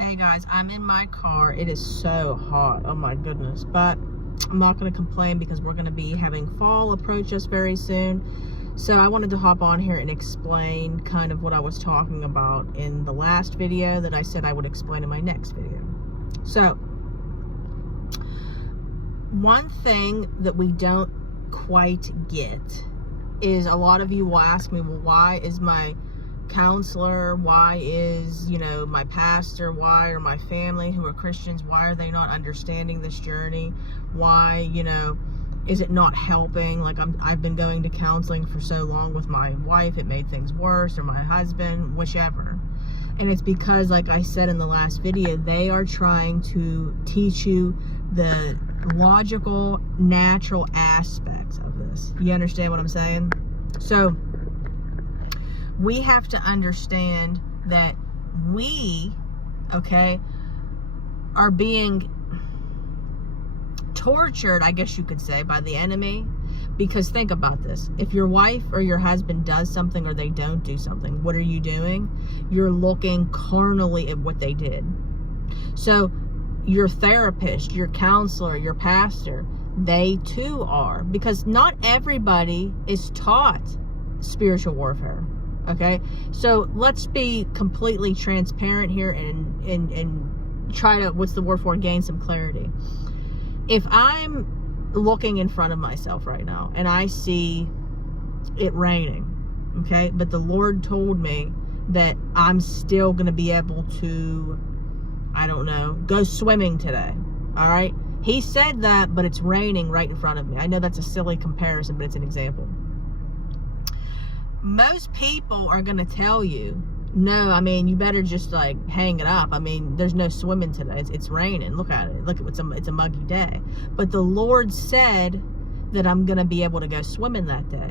Hey guys, I'm in my car. It is so hot. Oh my goodness. But I'm not going to complain because we're going to be having fall approach us very soon. So I wanted to hop on here and explain kind of what I was talking about in the last video that I said I would explain in my next video. So one thing that we don't quite get is a lot of you will ask me, well, why is my counselor, why is, my pastor, why are my family who are Christians, why are they not understanding this journey? Why, is it not helping? Like I've been going to counseling for so long with my wife, it made things worse, or my husband, whichever. And it's because, like I said in the last video, they are trying to teach you the logical, natural aspects of this. You understand what I'm saying? So we have to understand that we, are being tortured, I guess you could say, by the enemy. Because think about this. If your wife or your husband does something or they don't do something, what are you doing? You're looking carnally at what they did. So your therapist, your counselor, your pastor, they too are. Because not everybody is taught spiritual warfare. Okay, so let's be completely transparent here and try to, what's the word for it, gain some clarity. If I'm looking in front of myself right now and I see it raining, okay, but the Lord told me that I'm still going to be able to, I don't know, go swimming today, all right? He said that, but it's raining right in front of me. I know that's a silly comparison, but it's an example. Most people are going to tell you, no, you better just hang it up. There's no swimming today. It's raining. Look at it. Look, it's a muggy day. But the Lord said that I'm going to be able to go swimming that day.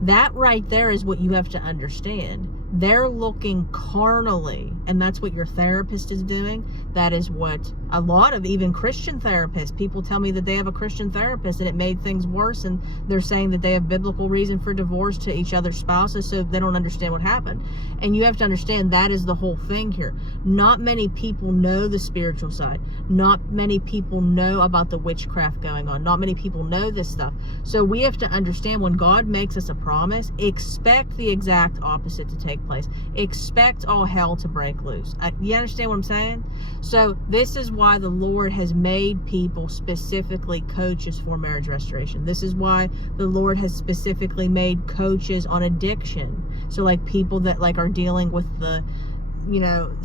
That right there is what you have to understand. They're looking carnally, and that's what your therapist is doing. That is what a lot of even Christian therapists, people tell me that they have a Christian therapist and it made things worse, and they're saying that they have biblical reason for divorce to each other's spouses, so they don't understand what happened. And you have to understand that is the whole thing here. Not many people know the spiritual side. Not many people know about the witchcraft going on. Not many people know this stuff. So we have to understand, when God makes us a promise, expect the exact opposite to take place. Expect all hell to break loose. You understand what I'm saying? So this is why the Lord has made people specifically coaches for marriage restoration. This is why the Lord has specifically made coaches on addiction. So people that are dealing with the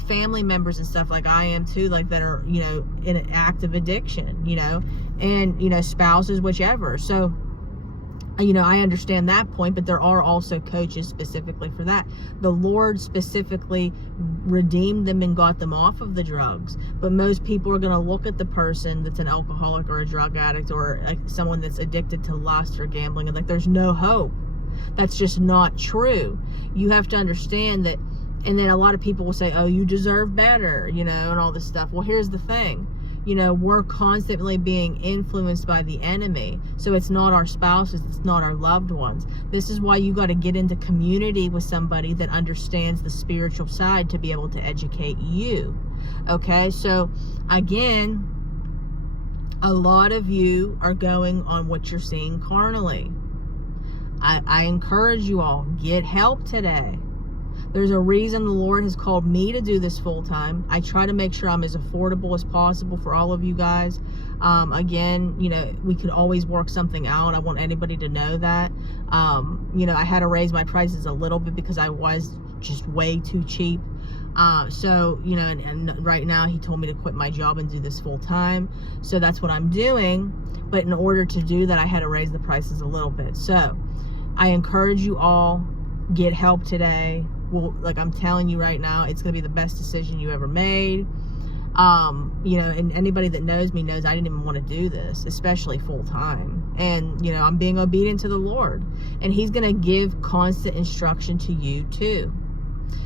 family members and stuff, like I am too, that are in an active addiction, and spouses, whichever. So I understand that point, but there are also coaches specifically for that. The Lord specifically redeemed them and got them off of the drugs. But most people are going to look at the person that's an alcoholic or a drug addict or someone that's addicted to lust or gambling, and there's no hope. That's just not true. You have to understand that. And then a lot of people will say, oh, you deserve better, and all this stuff. Well, here's the thing. We're constantly being influenced by the enemy. So it's not our spouses, it's not our loved ones. This is why you got to get into community with somebody that understands the spiritual side to be able to educate you. Okay, so again, a lot of you are going on what you're seeing carnally. I encourage you all, get help today. There's a reason the Lord has called me to do this full time. I try to make sure I'm as affordable as possible for all of you guys. Again, we could always work something out. I want anybody to know that. I had to raise my prices a little bit because I was just way too cheap. And right now he told me to quit my job and do this full time. So that's what I'm doing. But in order to do that, I had to raise the prices a little bit. So I encourage you all, get help today. Well, I'm telling you right now, it's going to be the best decision you ever made. And anybody that knows me knows I didn't even want to do this, especially full time. And, I'm being obedient to the Lord. And he's going to give constant instruction to you too.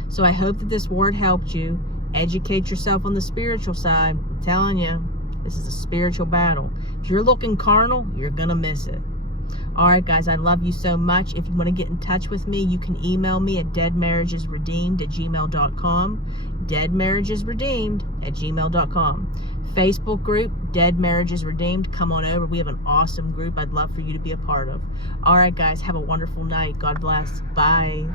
So I hope that this word helped you. Educate yourself on the spiritual side. I'm telling you, this is a spiritual battle. If you're looking carnal, you're going to miss it. All right, guys, I love you so much. If you want to get in touch with me, you can email me at deadmarriagesredeemed@gmail.com. deadmarriagesredeemed@gmail.com. Facebook group, Dead Marriages Redeemed. Come on over. We have an awesome group I'd love for you to be a part of. All right, guys, have a wonderful night. God bless. Bye.